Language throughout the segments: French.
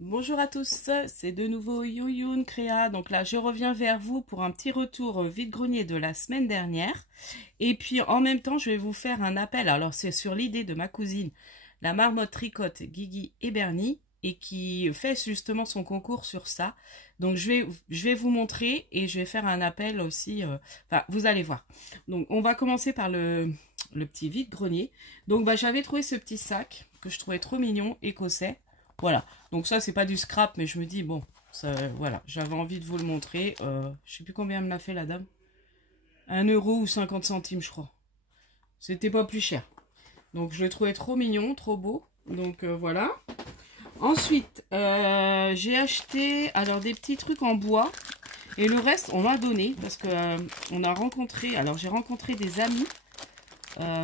Bonjour à tous, c'est de nouveau Yoyoun Créa. Donc là, je reviens vers vous pour un petit retour vide-grenier de la semaine dernière. Et puis en même temps, je vais vous faire un appel. Alors c'est sur l'idée de ma cousine, la marmotte tricote Guigui et Bernie, et qui fait justement son concours sur ça. Donc je vais vous montrer et je vais faire un appel aussi. Enfin, vous allez voir. Donc on va commencer par le petit vide-grenier. Donc j'avais trouvé ce petit sac que je trouvais trop mignon, écossais. Voilà, donc ça c'est pas du scrap, mais je me dis bon, ça, voilà, j'avais envie de vous le montrer. Je sais plus combien elle me l'a fait la dame. 1 € ou 50 centimes je crois. C'était pas plus cher. Donc je le trouvais trop mignon, trop beau. Donc voilà. Ensuite, j'ai acheté alors des petits trucs en bois. Et le reste on m'a donné parce que on a rencontré, alors j'ai rencontré des amis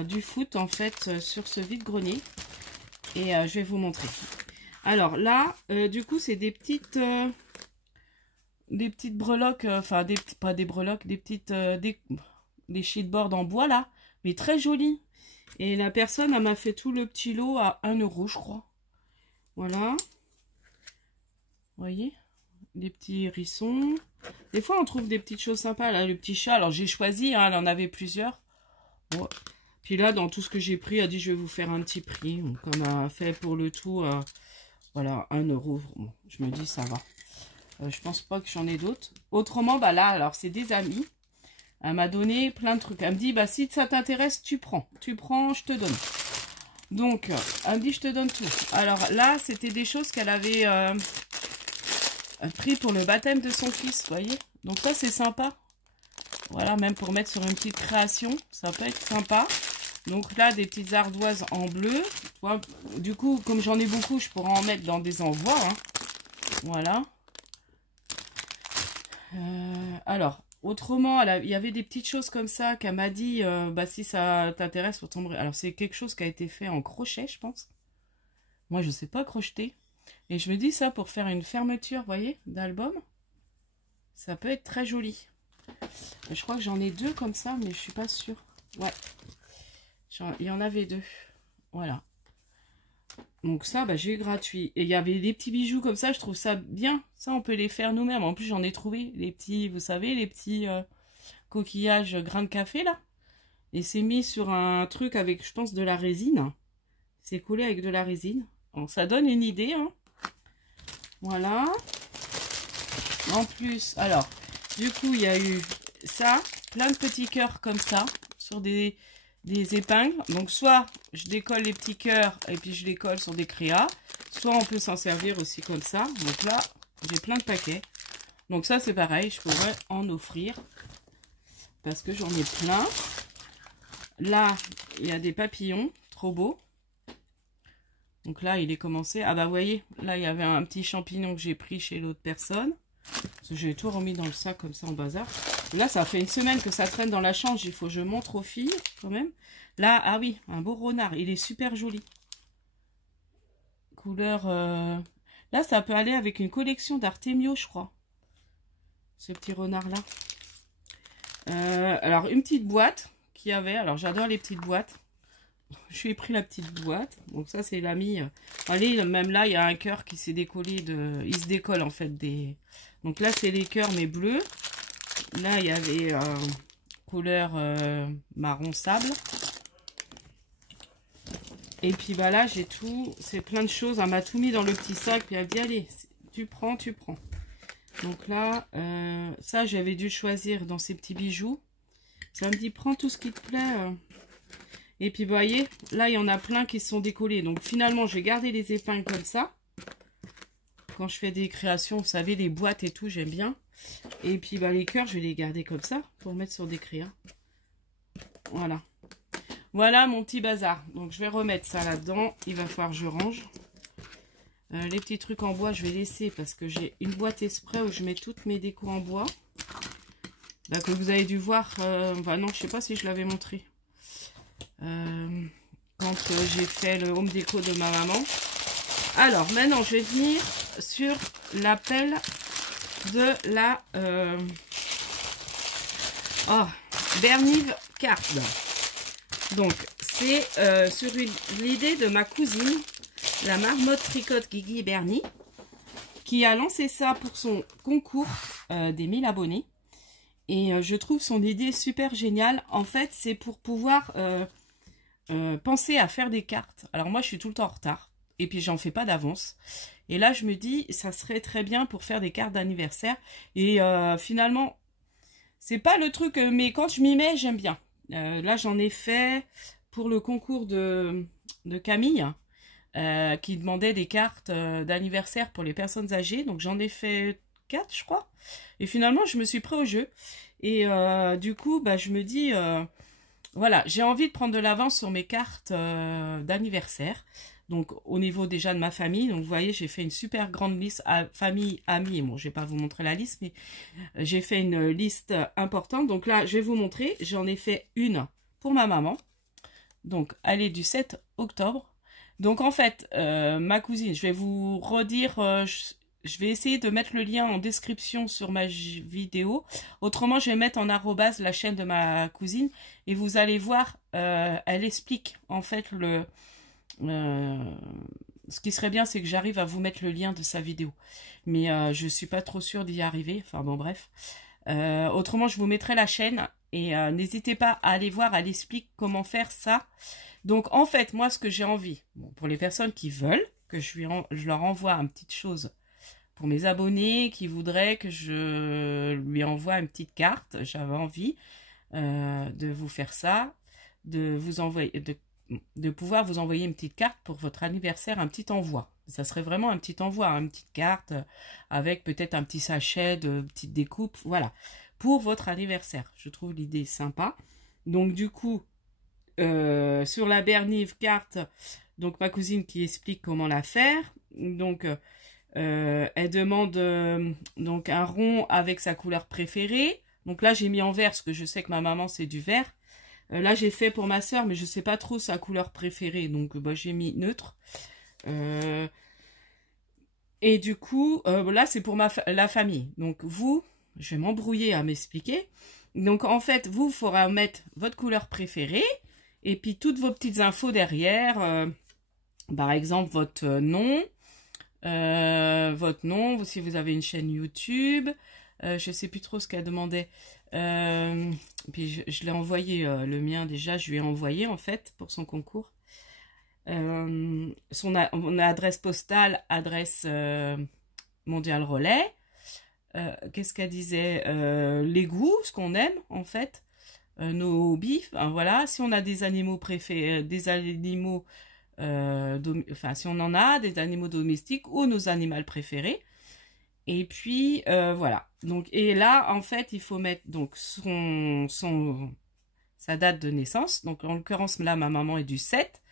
du foot en fait sur ce vide-grenier. Et je vais vous montrer. Alors là, du coup, c'est des petites breloques, enfin, pas des breloques, des petites, des sheetboards en bois là, mais très jolies. Et la personne, elle m'a fait tout le petit lot à 1 €, je crois. Voilà. Vous voyez, des petits hérissons. Des fois, on trouve des petites choses sympas. Là, le petit chat, alors j'ai choisi, hein, elle en avait plusieurs. Bon. Puis là, dans tout ce que j'ai pris, elle a dit, je vais vous faire un petit prix. Donc, on a fait pour le tout... voilà, 1 €. Bon, je me dis, ça va. Je pense pas que j'en ai d'autres. Autrement, là, alors, c'est des amis. Elle m'a donné plein de trucs. Elle me dit, si ça t'intéresse, tu prends. Tu prends, je te donne. Donc, elle me dit, je te donne tout. Alors là, c'était des choses qu'elle avait pris pour le baptême de son fils, vous voyez. Donc ça, c'est sympa. Voilà, même pour mettre sur une petite création, ça peut être sympa. Donc là, des petites ardoises en bleu. Du coup, comme j'en ai beaucoup, je pourrais en mettre dans des envois. Hein. Voilà. Alors, autrement, il y avait des petites choses comme ça qu'elle m'a dit, si ça t'intéresse, pour tomber. Alors, c'est quelque chose qui a été fait en crochet, je pense. Moi, je ne sais pas crocheter. Et je me dis ça pour faire une fermeture, vous voyez, d'album. Ça peut être très joli. Je crois que j'en ai 2 comme ça, mais je suis pas sûre. Ouais. Il y en avait 2. Voilà. Donc ça, j'ai eu gratuit. Et il y avait des petits bijoux comme ça, je trouve ça bien. Ça, on peut les faire nous-mêmes. En plus, j'en ai trouvé les petits, vous savez, les petits coquillages grains de café, là. Et c'est mis sur un truc avec, je pense, de la résine. C'est collé avec de la résine. Donc ça donne une idée, hein. Voilà. En plus, alors, du coup, il y a eu ça, plein de petits cœurs comme ça, sur des épingles. Donc soit je décolle les petits cœurs et puis je les colle sur des créas, soit on peut s'en servir aussi comme ça. Donc là, j'ai plein de paquets. Donc ça, c'est pareil, je pourrais en offrir parce que j'en ai plein. Là, il y a des papillons, trop beaux. Donc là, il est commencé. Ah vous voyez, là, il y avait un petit champignon que j'ai pris chez l'autre personne. J'ai tout remis dans le sac comme ça en bazar. Là, ça fait une semaine que ça traîne dans la chambre. Il faut que je montre aux filles quand même. Là, ah oui, un beau renard. Il est super joli. Couleur... Là, ça peut aller avec une collection d'Artemio, je crois. Ce petit renard-là. Alors, une petite boîte qu'il y avait. Alors, j'adore les petites boîtes. Je lui ai pris la petite boîte. Donc ça, c'est l'ami. Allez, même là, il y a un cœur qui s'est décollé de... Il se décolle, en fait, des... Donc là, c'est les cœurs, mais bleus. Là, il y avait couleur marron sable. Et puis, là, j'ai tout... C'est plein de choses. Elle m'a tout mis dans le petit sac. Puis, elle dit, allez, tu prends, tu prends. Donc là, ça, j'avais dû choisir dans ces petits bijoux. Ça me dit, prends tout ce qui te plaît. Et puis, vous voyez, là, il y en a plein qui sont décollés. Donc, finalement, je vais garder les épingles comme ça. Quand je fais des créations, vous savez, les boîtes et tout, j'aime bien. Et puis, les cœurs, je vais les garder comme ça pour mettre sur des créas. Voilà. Voilà mon petit bazar. Donc, je vais remettre ça là-dedans. Il va falloir que je range. Les petits trucs en bois, je vais laisser parce que j'ai une boîte exprès où je mets toutes mes décos en bois. Que vous avez dû voir. Non, je sais pas si je l'avais montré. Quand j'ai fait le home déco de ma maman. Alors maintenant je vais venir sur l'appel de la Bernive Card. Donc c'est sur l'idée de ma cousine, la marmotte tricote Guigui et Bernie. qui a lancé ça pour son concours des 1000 abonnés. Et je trouve son idée super géniale. En fait, c'est pour pouvoir penser à faire des cartes. Alors moi, je suis tout le temps en retard. Et puis, j'en fais pas d'avance. Et là, je me dis, ça serait très bien pour faire des cartes d'anniversaire. Et finalement, c'est pas le truc, mais quand je m'y mets, j'aime bien. Là, j'en ai fait pour le concours de Camille, qui demandait des cartes d'anniversaire pour les personnes âgées. Donc, j'en ai fait 4, je crois. Et finalement, je me suis pris au jeu. Et du coup, bah, je me dis, voilà, j'ai envie de prendre de l'avance sur mes cartes d'anniversaire. Donc, au niveau déjà de ma famille. Donc, vous voyez, j'ai fait une super grande liste à famille, amis. Bon, je vais pas vous montrer la liste, mais j'ai fait une liste importante. Donc là, je vais vous montrer. J'en ai fait une pour ma maman. Donc, elle est du 7 octobre. Donc, en fait, ma cousine, je vais vous redire... je vais essayer de mettre le lien en description sur ma vidéo. Autrement, je vais mettre en arrobase la chaîne de ma cousine. Et vous allez voir, elle explique en fait ce qui serait bien, c'est que j'arrive à vous mettre le lien de sa vidéo. Mais je suis pas trop sûre d'y arriver. Enfin bon, bref. Autrement, je vous mettrai la chaîne. Et n'hésitez pas à aller voir, elle explique comment faire ça. Donc en fait, moi, ce que j'ai envie, bon, pour les personnes qui veulent, que je leur envoie une petite chose. Pour mes abonnés qui voudraient que je lui envoie une petite carte, j'avais envie de vous faire ça, de vous envoyer, de pouvoir vous envoyer une petite carte pour votre anniversaire, un petit envoi. Ça serait vraiment un petit envoi, une petite carte avec peut-être un petit sachet de petite découpe, voilà, pour votre anniversaire. Je trouve l'idée sympa. Donc du coup, sur la Bernive carte, donc ma cousine qui explique comment la faire. Donc elle demande donc un rond avec sa couleur préférée. Donc là, j'ai mis en vert parce que je sais que ma maman, c'est du vert. Là, j'ai fait pour ma soeur, mais je sais pas trop sa couleur préférée. Donc, bah, j'ai mis neutre. Et du coup, là, c'est pour la famille. Donc, vous, je vais m'embrouiller à m'expliquer. Donc, en fait, vous, il faudra mettre votre couleur préférée. Et puis, toutes vos petites infos derrière. Par exemple, votre nom. Si vous avez une chaîne YouTube, je sais plus trop ce qu'elle demandait. Puis je l'ai envoyé le mien déjà, je lui ai envoyé en fait pour son concours. Son adresse postale, adresse Mondial Relais. Qu'est-ce qu'elle disait? Les goûts, ce qu'on aime en fait, nos hobbies. Hein, voilà, si on a des animaux préférés, des animaux si on en a des animaux domestiques ou nos animaux préférés. Et puis voilà. Donc et là en fait il faut mettre donc sa date de naissance. Donc en l'occurrence là ma maman est du 7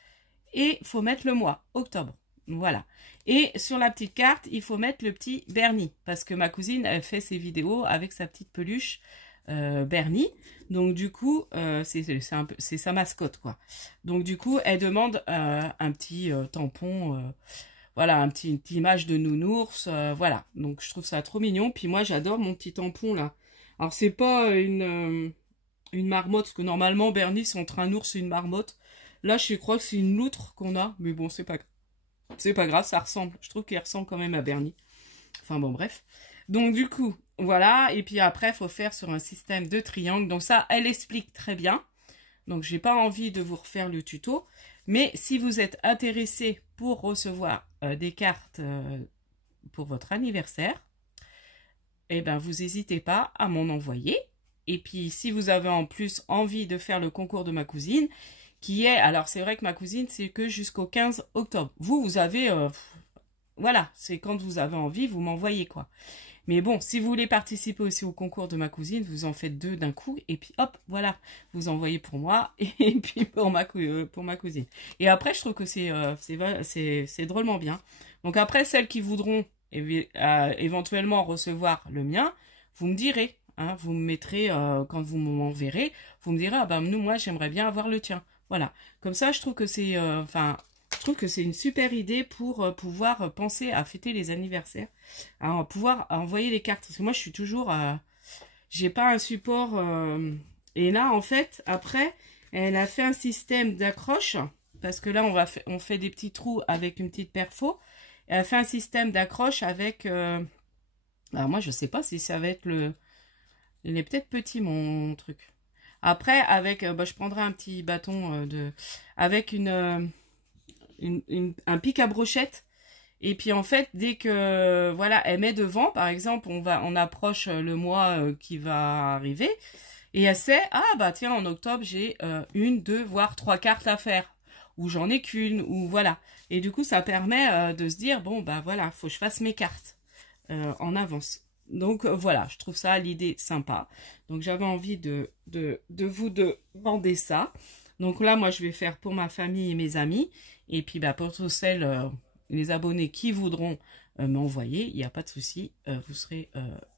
et il faut mettre le mois octobre. Voilà. Et sur la petite carte il faut mettre le petit Bernie parce que ma cousine elle fait ses vidéos avec sa petite peluche Bernie. Donc du coup, c'est sa mascotte quoi. Donc du coup, elle demande un petit tampon, voilà, une petite image de nounours, voilà. Donc je trouve ça trop mignon. Puis moi, j'adore mon petit tampon là. Alors c'est pas une marmotte parce que normalement Bernie c'est entre un ours et une marmotte. Là, je crois que c'est une loutre qu'on a, mais bon, c'est pas grave, ça ressemble. Je trouve qu'il ressemble quand même à Bernie. Enfin bon, bref. Donc du coup, voilà. Et puis après, il faut faire sur un système de triangle. Donc ça, elle explique très bien. Donc j'ai pas envie de vous refaire le tuto. Mais si vous êtes intéressé pour recevoir des cartes pour votre anniversaire, eh ben vous n'hésitez pas à m'en envoyer. Et puis si vous avez en plus envie de faire le concours de ma cousine, qui est, alors c'est vrai que ma cousine, c'est que jusqu'au 15 octobre. Vous avez, voilà, c'est quand vous avez envie, vous m'envoyez quoi. Mais bon, si vous voulez participer aussi au concours de ma cousine, vous en faites 2 d'un coup. Et puis hop, voilà, vous envoyez pour moi et puis pour ma cousine. Et après, je trouve que c'est drôlement bien. Donc après, celles qui voudront éventuellement recevoir le mien, vous me direz. Hein, vous me mettrez, quand vous m'enverrez, vous me direz, ah ben moi j'aimerais bien avoir le tien. Voilà. Comme ça, je trouve que c'est je trouve que c'est une super idée pour pouvoir penser à fêter les anniversaires, à pouvoir envoyer les cartes. Parce que moi, je suis toujours... j'ai pas un support... et là, en fait, après, elle a fait un système d'accroche. Parce que là, on fait des petits trous avec une petite perfo. Elle a fait un système d'accroche avec... alors moi, je sais pas si ça va être le... Il est peut-être petit, mon truc. Après, avec... bah, je prendrai un petit bâton avec un pic à brochette. Et puis en fait, dès que voilà, elle met devant, par exemple, on approche le mois qui va arriver, et elle sait, ah bah tiens, en octobre, j'ai une, deux, voire trois cartes à faire, ou j'en ai qu'une, ou voilà. Et du coup, ça permet de se dire, bon bah voilà, faut que je fasse mes cartes en avance. Donc voilà, je trouve ça l'idée sympa. Donc j'avais envie de vous demander ça. Donc là, moi, je vais faire pour ma famille et mes amis, et puis bah pour tous celles les abonnés qui voudront m'envoyer, il n'y a pas de souci, vous serez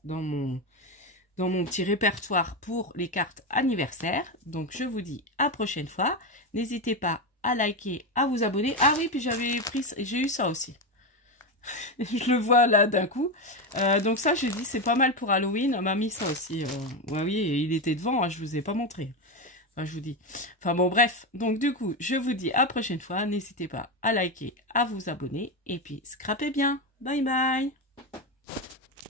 dans mon petit répertoire pour les cartes anniversaires. Donc je vous dis à prochaine fois. N'hésitez pas à liker, à vous abonner. Ah oui, puis j'ai eu ça aussi. Je le vois là d'un coup. Donc ça, je dis, c'est pas mal pour Halloween. On m'a mis ça aussi. Ouais, oui, il était devant, hein, je vous ai pas montré. Enfin, je vous dis. Enfin bon, bref. Donc du coup, je vous dis à la prochaine fois. N'hésitez pas à liker, à vous abonner. Et puis, scrapez bien. Bye bye.